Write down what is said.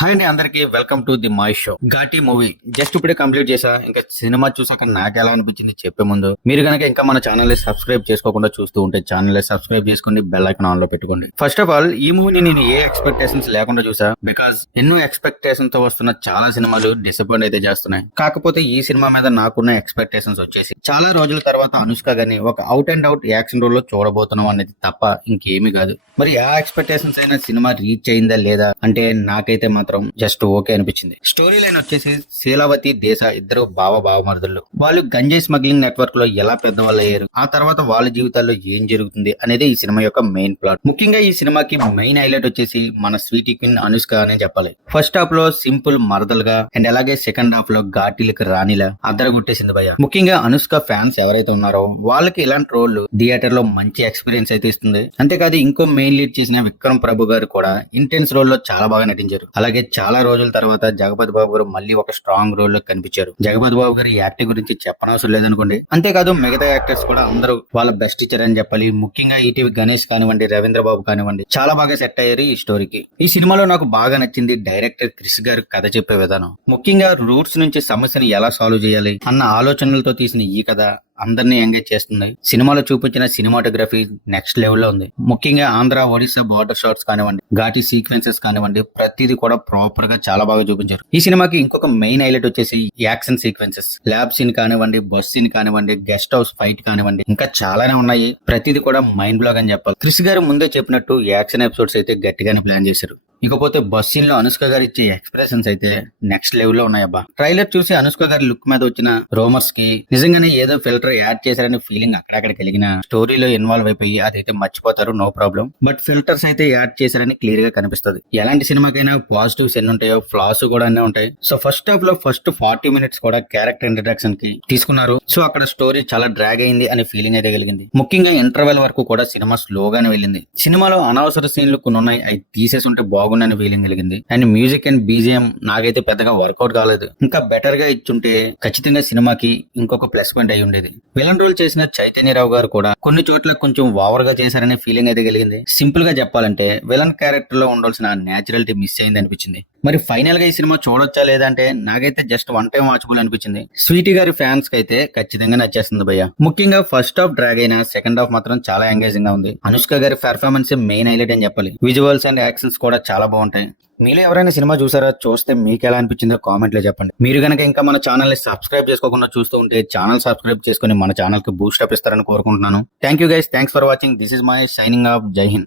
Hi అండి అందరికి welcome to the my show. Ghaati movie. Just ఇప్పుడే కంప్లీట్ చేసా ఇంకా సినిమా చూసాక నాకు ఎలా అనిపించింది చెప్పే ముందు. మీరు కనుక ఇంకా మన ఛానల్ సబ్స్క్రైబ్ చేసుకోకుండా చూస్తూ ఉంటే ఛానల్ సబ్స్క్రైబ్ చేసుకోండి బెల్ ఐకన్ ఆన్లో పెట్టుకోండి. ఫస్ట్ ఆఫ్ ఆల్ ఈ మూవీని నేను ఏ ఎక్స్పెక్టేషన్స్ లేకుండా చూసా బికాస్ ఎన్నో ఎక్స్పెక్టేషన్తో వస్తున్న చాలా సినిమాలు డిసప్పాయింట్ అయితే చేస్తున్నాయి. కాకపోతే ఈ సినిమా మీద నాకున్న ఎక్స్పెక్టేషన్స్ వచ్చేసి చాలా రోజుల తర్వాత అనుష్క గని ఒక అవుట్ అండ్ అవుట్ యాక్షన్ రోల్లో చూడబోతున్నాం అనేది తప్ప ఇంకేమీ కాదు. మరి ఆ ఎక్స్పెక్టేషన్స్ అయినా సినిమా రీచ్ అయిందా లేదా? అంటే నాకైతే మాత్రం జస్ట్ ఓకే అనిపించింది. స్టోరీ లైన్ వచ్చేసి శీలావతి దేశ ఇద్దరు బావ బావమరుదులు. వాళ్ళు గంజాయి స్మగ్లింగ్ నెట్వర్క్లో ఎలా పెద్దవాళ్ళు అయ్యారు? ఆ తర్వాత వాళ్ళ జీవితాల్లో ఏం జరుగుతుంది అనేది ఈ సినిమా యొక్క మెయిన్ ప్లాట్. ముఖ్యంగా ఈ సినిమాకి మెయిన్ హైలైట్ వచ్చేసి మన స్వీటీ క్వీన్ అనుష్క అని చెప్పాలి. ఫస్ట్ హాఫ్లో సింపుల్ మరదలుగా అండ్ అలాగే సెకండ్ హాఫ్లో ఘాటీలకు రాణిలా అద్దరు కొట్టేసింది భయ ముఖ్యంగా అనుష్క ఫ్యాన్స్ ఎవరైతే ఉన్నారో వాళ్ళకి ఇలాంటి రోల్ థియేటర్లో మంచి ఎక్స్పీరియన్స్ అయితే ఇస్తుంది. అంతేకాదు ఇంకో మెయిన్ లీడ్ చేసిన విక్రమ్ ప్రభు గారు కూడా ఇంటెన్స్ రోల్లో చాలా బాగా నటించారు. అలాగే చాలా రోజుల తర్వాత జగపతి బాబు గారు మళ్ళీ ఒక స్ట్రాంగ్ రోల్లో కనిపించారు. జగపతి బాబు గారి యాక్టింగ్ గురించి చెప్పనవసరం లేదనుకోండి. అంతేకాదు మిగతా యాక్టర్స్ కూడా అందరూ వాళ్ళ బెస్ట్ ఇచ్చారని అని చెప్పాలి. ముఖ్యంగా ఈటీవీ గణేష్ కానివ్వండి రవీంద్ర బాబు కానివ్వండి చాలా బాగా సెట్ అయ్యారు ఈ స్టోరీకి ఈ సినిమాలో నాకు బాగా నచ్చింది డైరెక్టర్ క్రిష్ గారు కథ చెప్పే విధానం. ముఖ్యంగా రూట్స్ నుంచి సమస్యని ఎలా సాల్వ్ చేయాలి అన్న ఆలోచనలతో తీసిన ఈ కథ అందరినీ ఎంగేజ్ చేస్తుంది. సినిమాలో చూపించిన సినిమాటోగ్రఫీ నెక్స్ట్ లెవెల్లో ఉంది. ముఖ్యంగా ఆంధ్ర ఒడిశా బార్డర్ షాట్స్ కానివ్వండి ఘాటి సీక్వెన్సెస్ కానివ్వండి ప్రతిదీ కూడా ప్రాపర్గా చాలా బాగా చూపించారు. ఈ సినిమాకి ఇంకొక మెయిన్ హైలైట్ వచ్చేసి యాక్షన్ సీక్వెన్సెస్ ల్యాబ్ సీన్ కానివ్వండి బస్ సీన్ కానివ్వండి గెస్ట్ హౌస్ ఫైట్ కానివ్వండి ఇంకా చాలానే ఉన్నాయి. ప్రతిదీ కూడా మైండ్ బ్లాగ్ అని చెప్పాలి. క్రిష్ గారు ముందే చెప్పినట్టు యాక్షన్ ఎపిసోడ్స్ అయితే గట్టిగానే ప్లాన్ చేశారు. ఇకపోతే బస్ సీన్లో అనుష్క గారు ఇచ్చే ఎక్స్ప్రెషన్స్ అయితే నెక్స్ట్ లెవెల్లో ఉన్నాయబ్బా. ట్రైలర్ చూసి అనుష్క గారి లుక్ మీద వచ్చిన రోమర్స్కి నిజంగానే ఏదో ఫిల్టర్ యాడ్ చేశారనే ఫీలింగ్ అక్కడక్కడ కలిగిన స్టోరీలో ఇన్వాల్వ్ అయిపోయి అదైతే మర్చిపోతారు నో ప్రాబ్లం బట్ ఫిల్టర్స్ అయితే యాడ్ చేశారని క్లియర్గా కనిపిస్తుంది. ఎలాంటి సినిమాకైనా పాజిటివ్స్ ఎన్ని ఉంటాయో ఫ్లాస్ కూడా అన్నీ ఉంటాయి. సో ఫస్ట్ హాఫ్లో ఫస్ట్ ఫార్టీ మినిట్స్ కూడా క్యారెక్టర్ ఇంట్రడక్షన్కి తీసుకున్నారు. సో అక్కడ స్టోరీ చాలా డ్రాగ్ అయింది అనే ఫీలింగ్ అయితే కలిగింది. ముఖ్యంగా ఇంటర్వెల్ వరకు కూడా సినిమా స్లోగానే వెళ్ళింది. సినిమాలో అనవసర సీన్లు కొన్ని ఉన్నాయి అవి తీసేసి ఉంటే బాగుందని ఫీలింగ్ కలిగింది. అండ్ మ్యూజిక్ అండ్ బీజిఎం నాకైతే పెద్దగా వర్కౌట్ కాలేదు. ఇంకా బెటర్గా ఇచ్చుంటే ఖచ్చితంగా సినిమాకి ఇంకొక ప్లస్ పాయింట్ అయి ఉండేది. విలన్ రోల్ చేసిన చైతన్యరావు గారు కూడా కొన్ని చోట్ల కొంచెం ఓవర్గా చేశారనే ఫీలింగ్ అయితే కలిగింది. సింపుల్గా చెప్పాలంటే విలన్ క్యారెక్టర్లో ఉండాల్సిన నేచురాలిటీ మిస్ అయింది అనిపించింది. మరి ఫైనల్గా ఈ సినిమా చూడొచ్చా లేదంటే నాకైతే జస్ట్ వన్ టైం వాచబుల్ అనిపించింది. స్వీటీ గారి ఫ్యాన్స్కి అయితే ఖచ్చితంగా నచ్చేస్తుంది భయ్య. ముఖ్యంగా ఫస్ట్ హాఫ్ డ్రాగ్ అయినా సెకండ్ హాఫ్ మాత్రం చాలా ఎంగేజింగ్గా ఉంది. అనుష్క గారి పెర్ఫార్మెన్స్ మెయిన్ హైలైట్ అని చెప్పాలి. విజువల్స్ అండ్ యాక్షన్స్ కూడా చాలా బాగుంటాయి. మీలో ఎవరైనా సినిమా చూసారా? చూస్తే మీకు ఎలా అనిపించిందో కామెంట్లో చెప్పండి. మీరు కనుక ఇంకా మన ఛానల్ని సబ్స్క్రైబ్ చేసుకోకుండా చూస్తూ ఉంటే ఛానల్ సబ్స్క్రైబ్ చేసుకుని మన ఛానల్కి బూస్ట్ అప్ ఇస్తారని కోరుకుంటున్నాను. Thank you guys thanks for watching this is my signing off Jai Hind